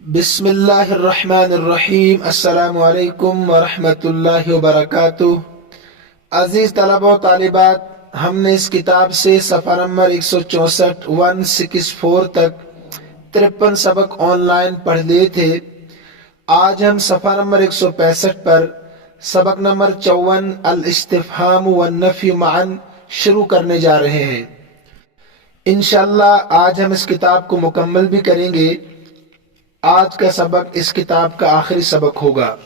بسم اللہ الرحمن الرحیم۔ السلام علیکم ورحمۃ اللہ وبرکاتہ۔ عزیز طلبہ و طالبات، ہم نے اس کتاب سے صفحہ نمبر 164 164 تک 53 سبق آن لائن پڑھ لیے تھے۔ آج ہم صفحہ نمبر 165 پر سبق نمبر 54 الاستفہام والنفی معا شروع کرنے جا رہے ہیں۔ انشاءاللہ آج ہم اس کتاب کو مکمل بھی کریں گے۔ آج کا سبق اس کتاب کا آخری سبق ہوگا۔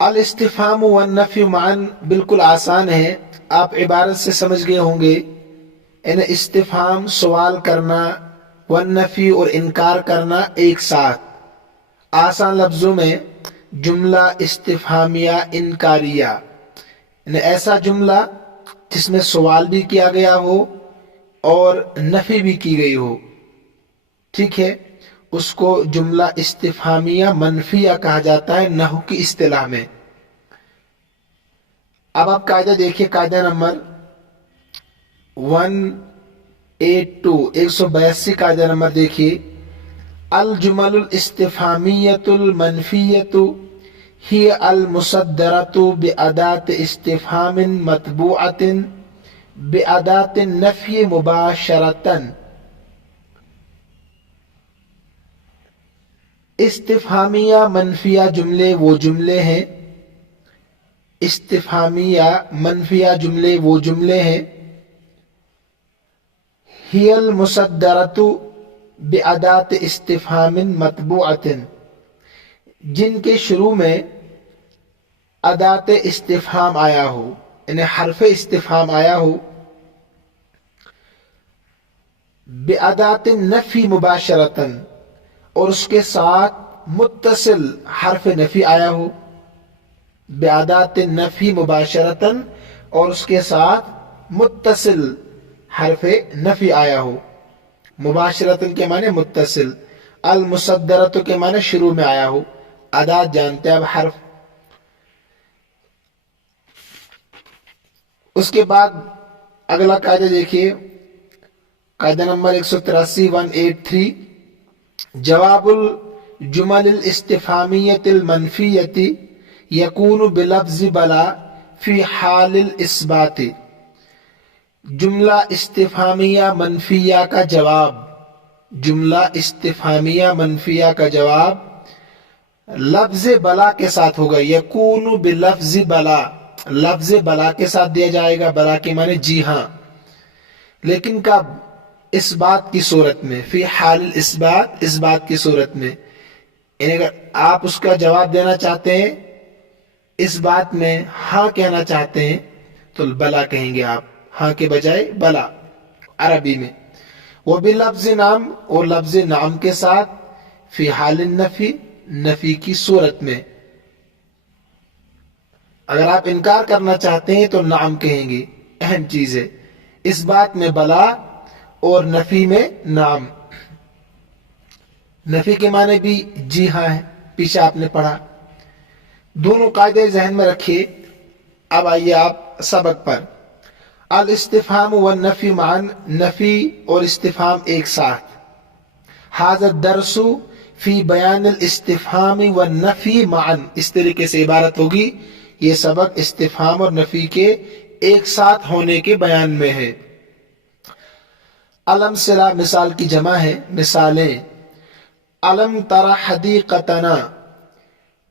الاستفہام والنفی معا بالکل آسان ہے، آپ عبارت سے سمجھ گئے ہوں گے۔ یعنی استفہام سوال کرنا، والنفی اور انکار کرنا ایک ساتھ۔ آسان لفظوں میں جملہ استفہامیہ انکاریہ، یعنی ایسا جملہ جس میں سوال بھی کیا گیا ہو اور نفی بھی کی گئی ہو، ٹھیک ہے، اس کو جملہ استفہامیہ منفیہ کہا جاتا ہے نحو کی اصطلاح میں۔ اب آپ قاعدہ دیکھیے، قاعدہ نمبر 182 182 قاعدہ نمبر دیکھیے۔ الجمل الاستفہامیۃ المنفیۃ ہی المصدرۃ بأداۃ استفہام متبوعۃ بأداۃ النفی مباشرۃ۔ استفہامیہ منفیہ جملے وہ جملے ہیں، استفہامیہ منفیہ جملے وہ جملے ہیں، ہی المصدرۃ بأداۃ استفہام متبوعۃ، جن کے شروع میں ادات استفہام آیا ہو، یعنی حرف استفہام آیا ہو، بأداۃ النفی مباشرۃ، اور اس کے ساتھ متصل حرف نفی آیا ہو، بأداۃ النفی مباشرۃ، اور اس کے ساتھ متصل حرف نفی آیا ہو۔ مباشرۃ کے معنی متصل، المصدرۃ کے معنی شروع میں آیا ہو۔ ادات جانتے ہیں اب حرف۔ اس کے بعد اگلا قاعدہ دیکھیے، قاعدہ نمبر 183 183۔ جواب الجمل الاستفہامیۃ المنفیۃ یکون بلفظ بلا فی حال الاثبات۔ جملہ استفہامیہ منفیہ کا جواب، جملہ استفہامیہ منفیہ کا جواب لفظ بلا کے ساتھ ہوگا۔ یکون بلفظ بلا، لفظ بلا کے ساتھ دیا جائے گا۔ بلا کے معنی جی ہاں، لیکن کب؟ اس بات کی صورت میں، فی حال الاثبات، اس بات کی صورت میں، یعنی اگر آپ اس کا جواب دینا چاہتے ہیں، اس بات میں ہاں کہنا چاہتے ہیں تو بلا کہیں گے آپ، ہاں کے بجائے بلا عربی میں۔ وہ بھی لفظ نام، اور لفظ نام کے ساتھ، فی حال النفی، نفی کی صورت میں۔ اگر آپ انکار کرنا چاہتے ہیں تو نام کہیں گے، اہم چیز ہے۔ اس بات میں بلا اور نفی میں نام۔ نفی کے معنی بھی جی ہاں ہے، پیچھے آپ نے پڑھا۔ دونوں قاعدے ذہن میں رکھیے۔ اب آئیے آپ سبق پر۔ الاستفہام والنفی معا، نفی اور استفہام ایک ساتھ۔ ھذا الدرس فی بیان الاستفہام والنفی معا، اس طریقے سے عبارت ہوگی، یہ سبق استفہام اور نفی کے ایک ساتھ ہونے کے بیان میں ہے۔ الامثلہ مثال کی جمع ہے، مثالیں۔ الم تر حدیقتنا،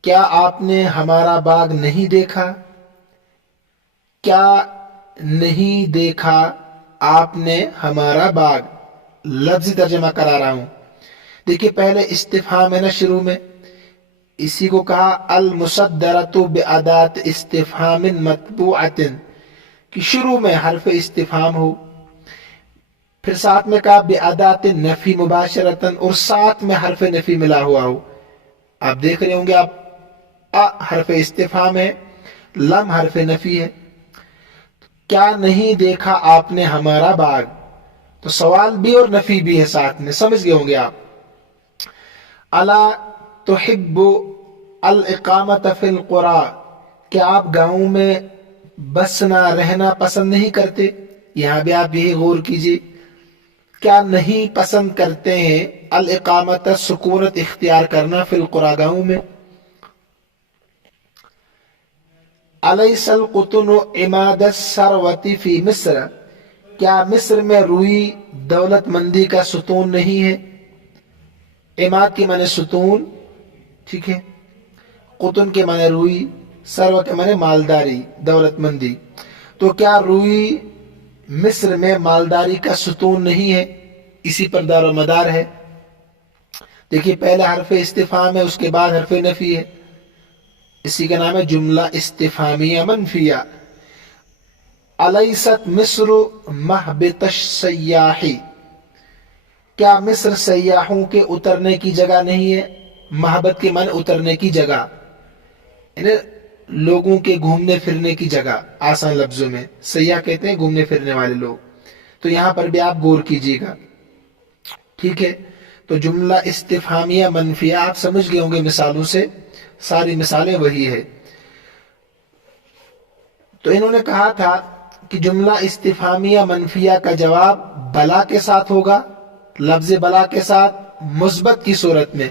کیا آپ نے ہمارا باغ نہیں دیکھا؟ کیا نہیں دیکھا آپ نے ہمارا باغ؟ لفظی ترجمہ کرا رہا ہوں۔ دیکھیے پہلے استفہام ہے نا شروع میں، اسی کو کہا المصدرۃ بأداۃ استفہام متبوعۃ، کہ شروع میں حرف استفہام ہو، پھر ساتھ میں کہا بأداۃ النفی مباشرۃ، اور ساتھ میں حرف نفی ملا ہوا ہو۔ آپ دیکھ رہے ہوں گے، آپ حرف استفہام ہے، لم حرف نفی ہے۔ کیا نہیں دیکھا آپ نے ہمارا باغ، تو سوال بھی اور نفی بھی ہے ساتھ میں، سمجھ گئے ہوں گے آپ۔ الا تحب الاقامۃ فی القری، کیا آپ گاؤں میں بسنا رہنا پسند نہیں کرتے؟ یہاں بھی آپ یہی غور کیجیے۔ کیا نہیں پسند کرتے ہیں الاقامت سکونت اختیار کرنا فی القریٰ گاؤں میں؟ الیس القطن عماد الثروۃ فی مصر، کیا مصر میں روئی دولت مندی کا ستون نہیں ہے؟ عماد کے معنی ستون، ٹھیک ہے، قطن کے معنی روئی، ثروت کے معنی مالداری، دولت مندی. تو کیا روئی مصر میں مالداری کا ستون نہیں ہے؟ اسی پر دار و مدار ہے. دیکھیے پہلا حرف استفہام ہے، اس کے بعد حرف نفی ہے، اسی کا نام ہے جملہ استفہامیہ منفیہ. الیست مصر محبط السیاح، کیا مصر سیاحوں کے اترنے کی جگہ نہیں ہے؟ محبت کے معنی اترنے کی جگہ، یعنی لوگوں کے گھومنے پھرنے کی جگہ. آسان لفظوں میں سیاح کہتے ہیں گھومنے پھرنے والے لوگ. تو یہاں پر بھی آپ غور کیجیے گا، ٹھیک ہے. تو جملہ استفہامیہ منفیہ آپ سمجھ گئے ہوں گے مثالوں سے، ساری مثالیں وہی ہے. تو انہوں نے کہا تھا کہ جملہ استفہامیہ منفیہ کا جواب بلا کے ساتھ ہوگا، لفظ بلا کے ساتھ، مثبت کی صورت میں.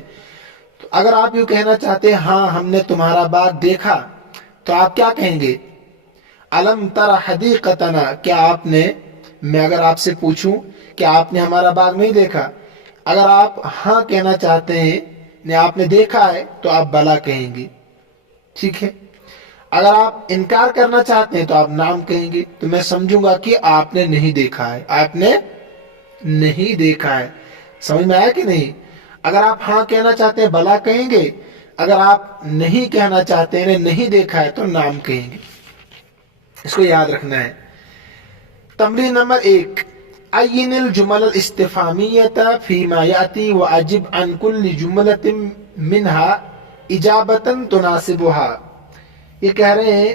تو اگر آپ یوں کہنا چاہتے ہیں ہاں ہم نے تمہارا باغ دیکھا، تو آپ کیا کہیں گے؟ الم تر حدیقتنا، کیا آپ نے، میں اگر آپ سے پوچھوں کہ آپ نے ہمارا باغ نہیں دیکھا، اگر آپ ہاں کہنا چاہتے ہیں نے آپ نے دیکھا ہے تو آپ بلا کہیں گے، ٹھیک ہے. اگر آپ انکار کرنا چاہتے ہیں تو آپ نعم کہیں گے. تو میں سمجھوں گا کہ آپ نے نہیں دیکھا ہے، آپ نے نہیں دیکھا ہے. سمجھ میں آیا کہ نہیں؟ اگر آپ ہاں کہنا چاہتے ہیں بلا کہیں گے، اگر آپ نہیں کہنا چاہتے ہیں نہیں دیکھا ہے تو نعم کہیں گے. اس کو یاد رکھنا ہے. تمرین نمبر 1، عین الجمل الاستفهامیۃ فیما یاتی واجب عن کل جملۃ منها اجابۃ تناسبها. یہ کہہ رہے ہیں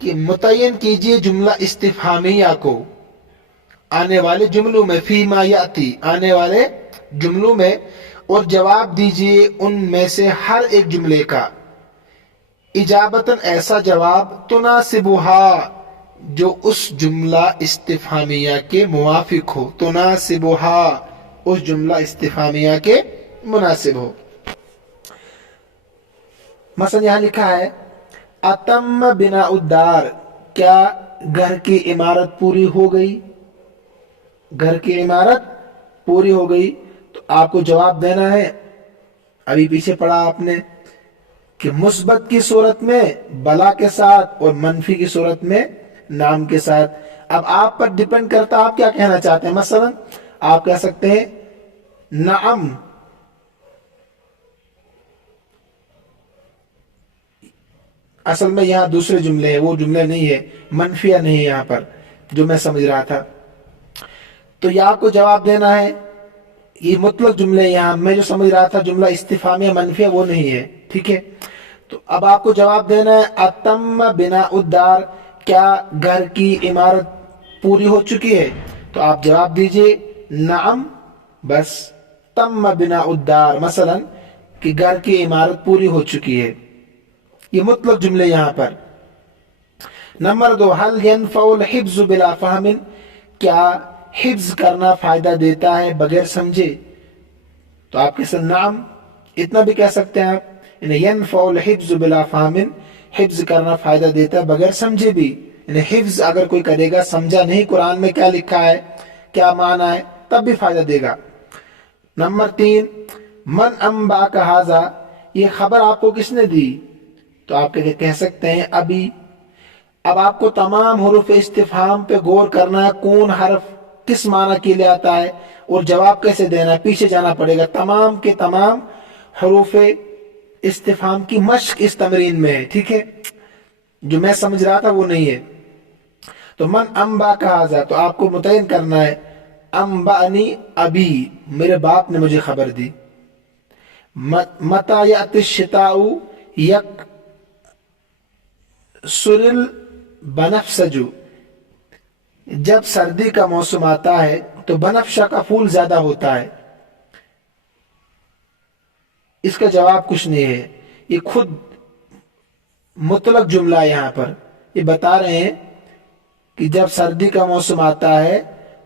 کہ متعین کیجئے جملہ استفہامیہ کو آنے والے جملوں میں، فیما یاتی آنے والے جملوں میں، اور جواب دیجئے ان میں سے ہر ایک جملے کا اجابتاً ایسا جواب تناسبها جو اس جملہ استفہامیہ کے موافق ہو، تناسبها اس جملہ استفہامیہ کے مناسب ہو. مثلا یہاں لکھا ہے اتم بناء الدار، کیا گھر کی عمارت پوری ہو گئی؟ گھر کی عمارت پوری ہو گئی. تو آپ کو جواب دینا ہے، ابھی پیچھے پڑھا آپ نے کہ مثبت کی صورت میں بلا کے ساتھ اور منفی کی صورت میں نام کے ساتھ. اب آپ پر ڈیپینڈ کرتا آپ کیا کہنا چاہتے ہیں. مثلا آپ کہہ سکتے ہیں نعم، اصل میں یہاں دوسرے جملے ہیں، وہ جملے نہیں ہے، منفیہ نہیں ہے یہاں پر جو میں سمجھ رہا تھا. تو یہ آپ کو جواب دینا ہے، یہ مطلق جملے یہاں میں جو سمجھ رہا تھا جملہ استفہامیہ منفیہ وہ نہیں ہے، ٹھیک ہے. تو اب آپ کو جواب دینا ہے اتم بناء الدار، کیا گھر کی عمارت پوری ہو چکی ہے؟ تو آپ جواب دیجئے نعم، بس تم بناء الدار، مثلا کہ گھر کی عمارت پوری ہو چکی ہے. یہ مطلق جملے یہاں پر. نمبر 2، هل ينفع الحفظ بلا فهم، کیا حفظ کرنا فائدہ دیتا ہے بغیر سمجھے؟ تو آپ کے ساتھ نعم، اتنا بھی کہہ سکتے ہیں آپ، یعنی ينفع الحفظ بلا فهم، حفظ کرنا فائدہ دیتا ہے بغیر سمجھے بھی. یعنی حفظ اگر کوئی کرے گا، سمجھا نہیں قرآن میں کیا لکھا ہے، کیا معنی ہے، تب بھی فائدہ دے گا. نمبر 3، من انباک ھذا، یہ خبر آپ کو کس نے دی؟ تو آپ کہہ سکتے ہیں ابھی. اب آپ کو تمام حروف استفہام پہ غور کرنا ہے، کون حرف کس معنی کے لیے آتا ہے اور جواب کیسے دینا ہے، پیچھے جانا پڑے گا. تمام کے تمام حروف استفہام کی مشق اس تمرین میں ہے، ٹھیک ہے. جو میں سمجھ رہا تھا وہ نہیں ہے. تو من انباک ھذا، تو آپ کو متعین کرنا ہے انبأنی ابی، میرے باپ نے مجھے خبر دی. متی یأتی الشتاء یک سرل بنفسج، جب سردی کا موسم آتا ہے تو بنفشہ کا پھول زیادہ ہوتا ہے. اس کا جواب کچھ نہیں ہے، یہ خود مطلق جملہ یہاں پر یہ بتا رہے ہیں کہ جب سردی کا موسم آتا ہے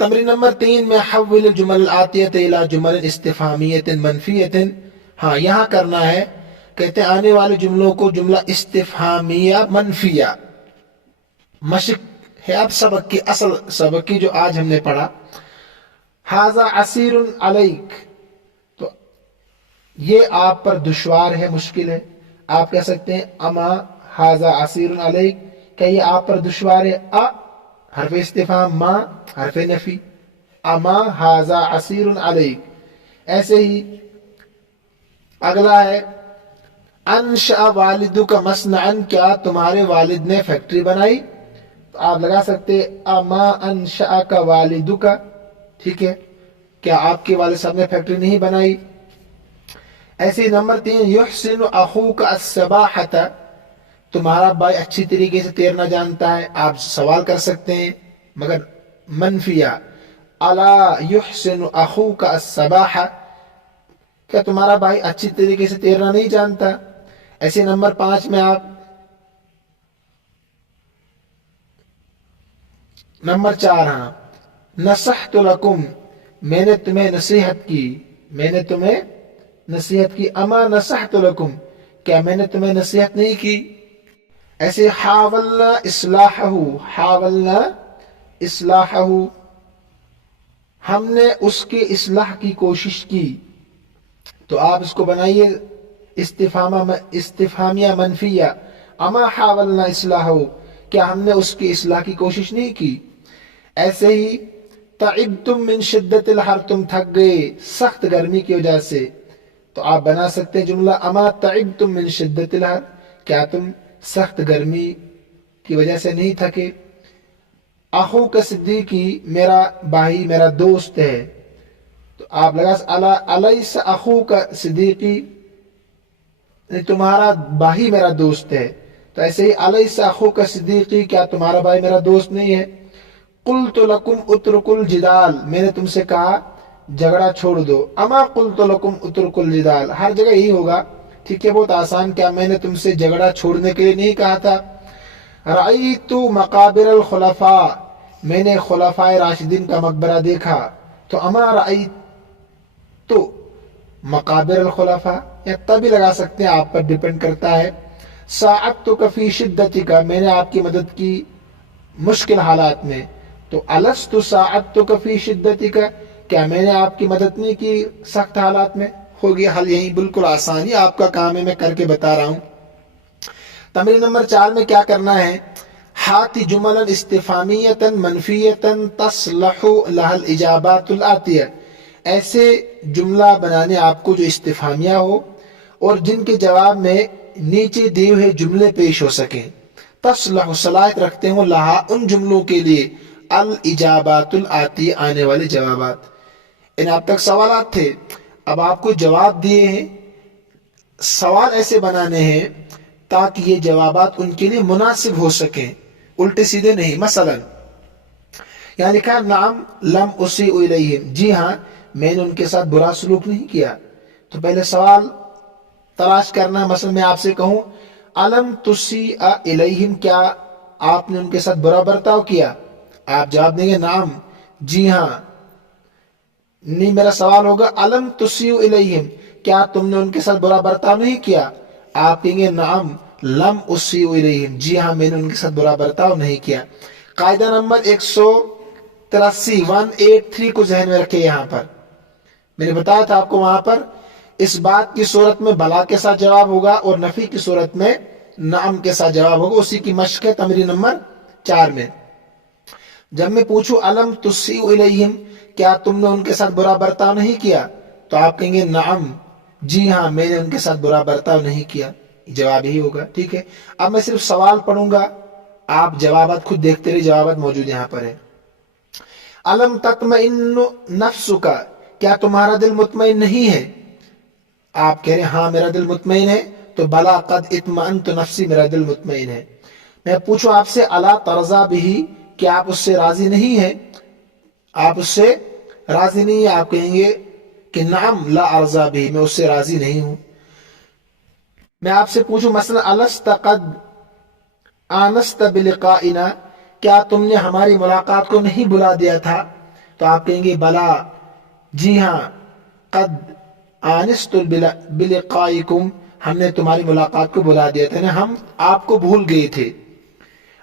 تمرین نمبر 3 میں حول الجمل الآتیۃ الی جمل استفہامیۃ منفیۃ، ہاں یہاں کرنا ہے، کہتے ہیں آنے والے جملوں کو جملہ استفہامیہ منفیہ. مشق ہے اب سبق کی، اصل سبق کی جو آج ہم نے پڑھا. ھذا عسیر علیک، تو یہ آپ پر دشوار ہے، مشکل ہے. آپ کہہ سکتے ہیں اما ھذا عسیر علیک، کہ یہ آپ پر دشوار ہے. حرف استفہام، ما حرف نفی، اما ھذا عسیر علیک. ایسے ہی اگلا ہے انشأ والدک مصنعا، کیا تمہارے والد نے فیکٹری بنائی؟ تو آپ لگا سکتے اما انشأک والدک، ٹھیک ہے، کیا آپ کے والد صاحب نے فیکٹری نہیں بنائی؟ ایسے ہی نمبر 3 یحسن اخوک السباحۃ، تمہارا بھائی اچھی طریقے سے تیرنا جانتا ہے. آپ سوال کر سکتے ہیں مگر منفیہ، الا یحسن اخوک السباحہ، کیا تمہارا بھائی اچھی طریقے سے تیرنا نہیں جانتا؟ ایسے نمبر 5 میں آپ نمبر 4 ہاں نصحت لکم، میں نے تمہیں نصیحت کی، میں نے تمہیں نصیحت کی. اما نصحت لکم، کیا میں نے تمہیں نصیحت نہیں کی؟ ایسے حاولنا اصلاحہ، حاولنا اصلاحہ، ہم نے اس کے اصلاح کی کوشش کی. تو آپ اس کو بنائیے استفہامیہ منفیہ، اما حاولنا اصلاحہ، کیا ہم نے اس کی اصلاح کی کوشش نہیں کی؟ ایسے ہی تعبتم من شدت الحر، تم تھک گئے سخت گرمی کی وجہ سے. تو آپ بنا سکتے ہیں جملہ اما تعبتم من شدت الحر، کیا تم سخت گرمی کی وجہ سے نہیں تھکے؟ اخوک صدیقی، میرا بھائی میرا دوست ہے. تو آپ لگا الیس اخوک صدیقی، تمہارا بھائی میرا دوست ہے. تو ایسے ہی الیس اخوک صدیقی، کیا تمہارا بھائی میرا دوست نہیں ہے؟ قلت لکم اترکوا الجدال، میں نے تم سے کہا جھگڑا چھوڑ دو. اما قلت لکم اترکوا الجدال، ہر جگہ یہی ہوگا، ٹھیک ہے، بہت آسان، کیا میں نے تم سے جھگڑا چھوڑنے کے لیے نہیں کہا تھا؟ رأیت مقابر الخلفاء، میں نے خلفائے راشدین کا مقبرہ دیکھا. تو اما رأیت مقابر الخلفاء، یا تبھی لگا سکتے ہیں، آپ پر ڈیپینڈ کرتا ہے. ساعدتک فی شدتک، میں نے آپ کی مدد کی مشکل حالات میں. تو الست ساعدتک فی شدتک، کیا میں نے آپ کی مدد نہیں کی سخت حالات میں؟ ہو گیا حل یہی، بالکل آسانی، آپ کا کام ہے، میں کر کے بتا رہا ہوں. تمرین نمبر 4 میں کیا کرنا ہے؟ ہاتھ جملا استفہامیۃ منفیۃ تصلح لها الاجابات الآتیہ، ایسے جملہ بنانے آپ کو جو استفہامیہ ہو اور جن کے جواب میں نیچے دیے ہوئے جملے پیش ہو سکیں. تصلح، صلاحیت رکھتے ہوں، لہا ان جملوں کے لیے، الاجابات الآتیہ آنے والے جوابات. ان اب تک سوالات تھے، اب آپ کو جواب دیے ہیں. سوال ایسے بنانے ہیں تاکہ یہ جوابات ان کے لیے مناسب ہو سکیں، الٹے سیدھے نہیں. مثلا یہاں لکھا نعم لم اسیء الیہم، جی ہاں میں نے ان کے ساتھ برا سلوک نہیں کیا. تو پہلے سوال تلاش کرنا ہے. مثلا میں آپ سے کہوں الم تسیء الیہم، کیا آپ نے ان کے ساتھ برا برتاؤ کیا؟ آپ جواب دیں گے نعم، جی ہاں. نہیں، میرا سوال ہوگا الم تسیء الیہم، کیا تم نے ان کے ساتھ برا برتاؤ نہیں کیا؟ آپ کہیں گے نعم لم اسیء الیہم، جی ہاں میں نے ان کے ساتھ برا برتاؤ نہیں کیا. قاعدہ نمبر 183 کو ذہن میں رکھے. یہاں پر میں نے بتایا تھا آپ کو، وہاں پر اس بات کی صورت میں بلا کے ساتھ جواب ہوگا اور نفی کی صورت میں نعم کے ساتھ جواب ہوگا. اسی کی مشق ہے تمرین نمبر 4 میں. جب میں پوچھوں الم تسیء الیہم، کیا تم نے ان کے ساتھ برا برتاؤ نہیں کیا؟ تو آپ کہیں گے نعم، جی ہاں میں نے ان کے ساتھ برا برتاؤ نہیں کیا. جواب یہی ہوگا. ٹھیک ہے، اب میں صرف سوال پڑھوں گا، آپ جوابات خود دیکھتے رہے، جوابات موجود یہاں پر ہے. الم تطمئن نفسک، کیا تمہارا دل مطمئن نہیں ہے؟ آپ کہہ رہے ہیں ہاں میرا دل مطمئن ہے. تو بلا قد اطمئنت نفسی، میرا دل مطمئن ہے. میں پوچھوں آپ سے الا ترضی بہ، کیا آپ اس سے راضی نہیں ہیں؟ آپ اس سے راضی نہیں ہیں. آپ کہیں گے کہ نعم لا ارضی بہ، میں اس سے راضی نہیں ہوں. میں آپ سے پوچھوں مثلا الست قد آنست بلقائنا، کیا تم نے ہماری ملاقات کو نہیں بلا دیا تھا؟ تو آپ کہیں گے بلا جی ہاں، قد آنست بلقائکم، ہم نے تمہاری ملاقات کو بلا دیا تھا، ہم آپ کو بھول گئے تھے۔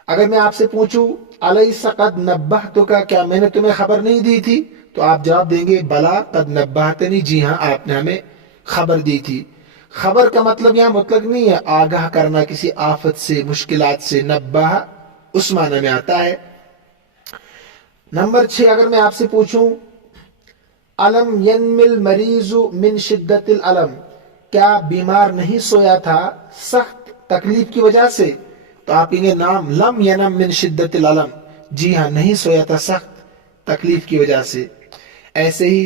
اگر میں آپ سے پوچھوں الیس قد نبہتک، کیا میں نے تمہیں خبر نہیں دی تھی، تو آپ جواب دیں گے بلا قد نبہتنی، جی ہاں آپ نے ہمیں خبر دی تھی۔ خبر کا مطلب یہاں مطلق نہیں ہے آگاہ کرنا کسی آفت سے، مشکلات سے، نبہ اس معنی میں آتا ہے۔ نمبر 6، اگر میں آپ سے پوچھوں علم ینمی المریض من شدت العلم، کیا بیمار نہیں سویا تھا سخت تکلیف کی وجہ سے، تو آپ کہیں گے نام لم ینم من شدت العلم، جی ہاں نہیں سویا تھا سخت تکلیف کی وجہ سے۔ ایسے ہی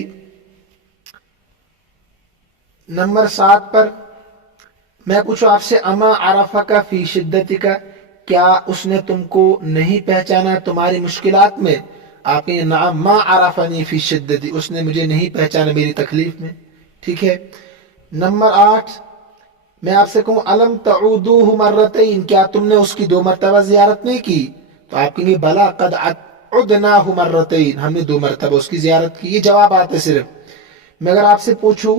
نمبر 7 پر میں پوچھوں آپ سے اما عرفک فی شدتک، کیا اس نے تم کو نہیں پہچانا تمہاری مشکلات میں، آپ کہیں نعم ما عرفنی فی شدتی، اس نے مجھے نہیں پہچانا میری تکلیف میں، ٹھیک ہے۔ نمبر 8، میں آپ سے کہوں علم تعودوہ مرتین، کیا تم نے اس کی 2 مرتبہ زیارت نہیں کی، تو آپ کہیں گے بلا قد عدناہ مرتین، ہم نے 2 مرتبہ اس کی زیارت کی۔ یہ جواب آتے صرف۔ میں اگر آپ سے پوچھوں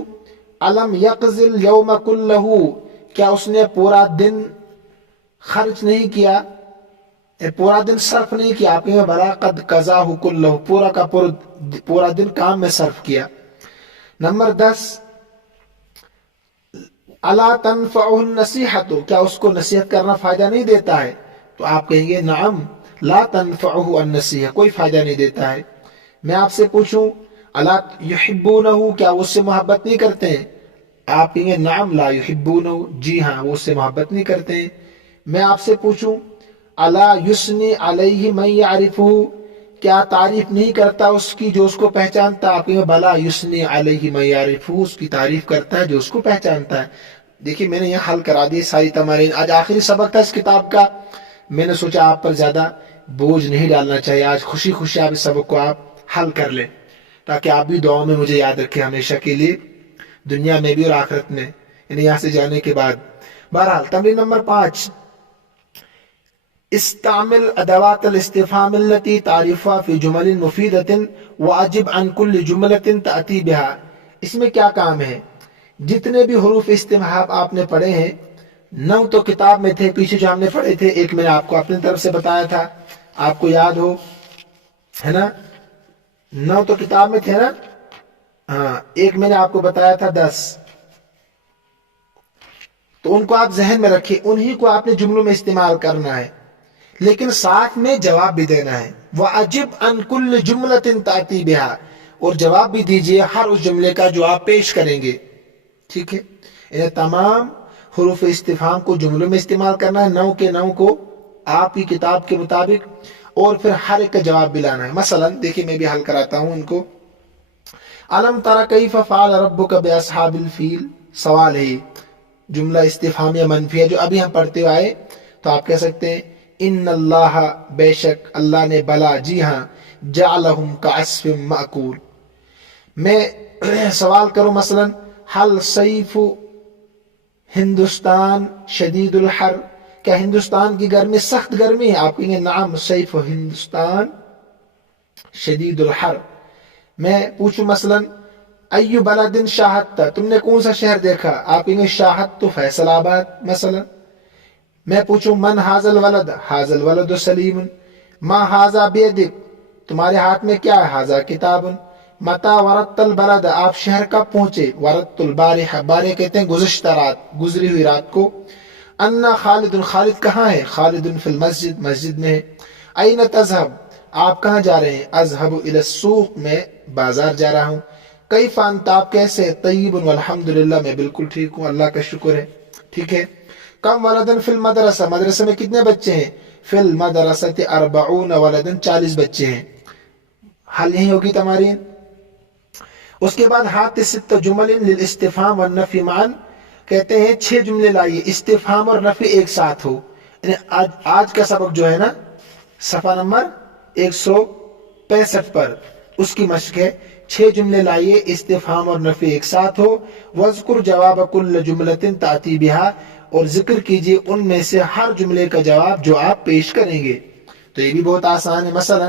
علم یقضی الیوم کلہ، کیا اس نے پورا دن خرچ نہیں کیا، پورا دن صرف نہیں کیا، آپ کہیں بلا قد قضاہ کلہ، پورا کا پورا دن کام میں صرف کیا۔ نمبر 10، الا تنفعہ النصیحۃ، کیا اس کو نصیحت کرنا فائدہ نہیں دیتا ہے، تو آپ کہیں گے نعم لا تنفعہ النصیحہ، کوئی فائدہ نہیں دیتا ہے۔ میں آپ سے پوچھوں الا یحبونہ، کیا وہ اس سے محبت نہیں کرتے ہیں، آپ کہیں گے نعم لا یحبونہ، جی ہاں وہ اس سے محبت نہیں کرتے ہیں۔ میں آپ سے پوچھوں الا یثنی علیہ من یعرفہ، کیا تعریف نہیں کرتا اس کی جو اس کو پہچانتا، آپ کہیں بلا یثنی علیہ من یعرفہ، اس کی تعریف کرتا ہے جو اس کو پہچانتا ہے۔ دیکھیے میں نے یہ حل کرا دی ساری تمارین، آج آخری سبق تھا اس کتاب کا، میں نے سوچا آپ پر زیادہ بوجھ نہیں ڈالنا چاہیے، آج خوشی خوشی آپ اس سبق کو آپ حل کر لیں، تاکہ آپ بھی دعاؤں میں مجھے یاد رکھیں ہمیشہ کے لیے، دنیا میں بھی اور آخرت میں، یعنی یہاں سے جانے کے بعد۔ بہرحال تمرین نمبر 5، استعمل ادوات الاستفهام التي تعرفها في جمل مفيدة واجب عن كل جملة تأتي بها، اس میں کیا کام ہے، جتنے بھی حروف استفہام آپ نے پڑھے ہیں، 9 تو کتاب میں تھے پیچھے جو ہم نے پڑھے تھے، ایک میں نے آپ کو اپنی طرف سے بتایا تھا، آپ کو یاد ہو ہے نا، 9 تو کتاب میں تھے نا، ہاں ایک میں نے آپ کو بتایا تھا 10، تو ان کو آپ ذہن میں رکھیں، انہی کو آپ نے جملوں میں استعمال کرنا ہے، لیکن ساتھ میں جواب بھی دینا ہے۔ وَأَجِبْ عَنْ كُلِّ جُمْلَةٍ تَأْتِي بِهَا، اور جواب بھی دیجئے ہر اس جملے کا جو آپ پیش کریں گے، ٹھیک ہے۔ انہیں تمام حروف استفہام کو جملوں میں استعمال کرنا ہے، 9 کے 9 کو آپ کی کتاب کے مطابق، اور پھر ہر ایک کا جواب بھی لانا ہے۔ مثلا دیکھیں میں بھی حل کراتا ہوں ان کو۔ الم تر کیف فعل ربک باصحاب الفیل، سوال ہے، جملہ استفہامیہ منفی ہے جو ابھی ہم پڑھتے آئے، تو آپ کہہ سکتے ہیں ان اللہ، بے شک اللہ نے، بلا جی ہاں، جعلہم کعصف مأکول۔ میں سوال کروں مثلا حل صیف ہندوستان شدید الحر، کیا ہندوستان کی گرمی سخت گرمی ہے، آپ کہیں گے نعم صیف ہندوستان شدید الحر۔ میں پوچھوں مثلا ایو بلد شاہدت، تم نے کون سا شہر دیکھا، آپ کہیں گے شاہدت فیصل آباد مثلا۔ میں پوچھوں من حاضل ولد، حاضل ولد سلیم، ما حاضا بیدک، تمہارے ہاتھ میں کیا ہے، حاضا کتاب۔ متا ورت البلد، آپ شہر کب پہنچے، ورت البارح، بارح کہتے ہیں گزشتہ رات، گزری ہوئی رات کو۔ انا خالد، خالد کہاں ہے، خالد فی المسجد، مسجد میں ہے۔ این تذهب، آپ کہاں جا رہے ہیں، اذهب الى السوق، میں بازار جا رہا ہوں۔ کیف انت، آپ کیسے، طیب والحمدللہ، میں بالکل ٹھیک ہوں اللہ کا شکر ہے، ٹھیک ہے۔ کم ولدن فی المدرسہ، مدرسے میں کتنے بچے ہیں، فی المدرسۃ 40 ولدن، 40 بچے ہیں۔ حل یہی ہوگی تمارین۔ اس کے بعد ہات 6 جمل للاستفہام والنفی معا، کہتے ہیں 6 جملے لائیے استفہام اور نفی ایک ساتھ ہو، یعنی آج کا سبق جو ہے نا صفحہ نمبر 165 پر، اس کی مشق ہے، 6 جملے لائیے استفہام اور نفی ایک ساتھ ہو۔ وَاذْكُرْ جَوَابَ كُلِّ جُمْلَةٍ تَأْتِي بِهَا، اور ذکر کیجئے ان میں سے ہر جملے کا جواب جو آپ پیش کریں گے۔ تو یہ بھی بہت آسان ہے۔ مثلا